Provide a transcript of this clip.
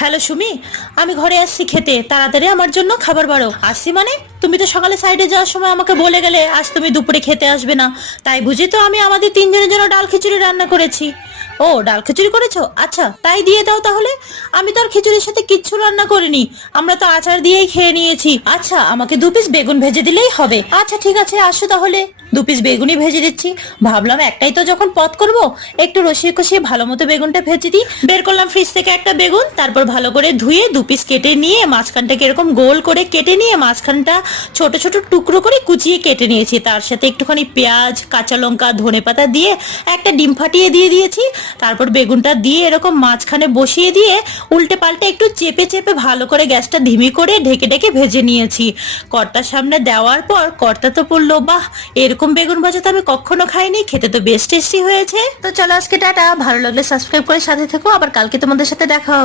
Hello Sumi, আমি ঘরে আসছি খেতে, তাড়াতাড়ি আমার জন্য খাবার বাড়ো। আসছি মানে? তুমি তো সকালে সাইডে যাওয়ার সময় আমাকে বলে গেলে আজ তুমি দুপুরে খেতে আসবে না, তাই বুঝি তো আমি আমাদের তিনজনের জন্য ডাল খিচুড়ি রান্না করেছি। ও, ডাল খিচুড়ি করেছো? আচ্ছা, তাই দিয়ে দাও তাহলে। আমি তো আর খিচুড়ির সাথে কিচ্ছু রান্না করিনি, আমরা তো আচার দিয়েই খেয়ে নিয়েছি। আচ্ছা, আমাকে 2 পিস বেগুন ভেজে দিলেই হবে। আচ্ছা ঠিক আছে, আসো তাহলে। 2 পিস বেগুনই ভেজে দিচ্ছি। ভাবলাম একটাই তো যখন পদ করব, একটু রসিয়ে কষিয়ে ভালো মতো বেগুনটা ভেজে দিই। বের করলাম ফ্রিজ থেকে একটা বেগুন, তারপর ভালো করে ধুয়ে 2 পিস কেটে নিয়ে মাঝখানটাকে এরকম গোল করে কেটে নিয়ে মাঝখানটা ছোট ছোট টুকরো করে কুচিয়ে কেটে নিয়েছি। তার সাথে একটুখানি পেঁয়াজ, কাঁচা লঙ্কা, ধনেপাতা দিয়ে একটা ডিম ফাটিয়ে দিয়ে দিয়েছি। তারপর বেগুনটা দিয়ে এরকম মাঝখানে বসিয়ে দিয়ে উল্টে পাল্টে একটু চেপে চেপে ভালো করে গ্যাসটা ধিমি করে ঢেকে ঢেকে ভেজে নিয়েছি। কর্তার সামনে দেওয়ার পর কর্তা তো বললো, বাহ, এরকম বেগুন ভাজা তো আমি কখনো খাইনি, খেতে তো বেশ টেস্টি হয়েছে। তো চলো আজকে টাটা, ভালো লাগলে সাবস্ক্রাইব করে সাথে থেকো, আবার কালকে তোমাদের সাথে দেখা হবে।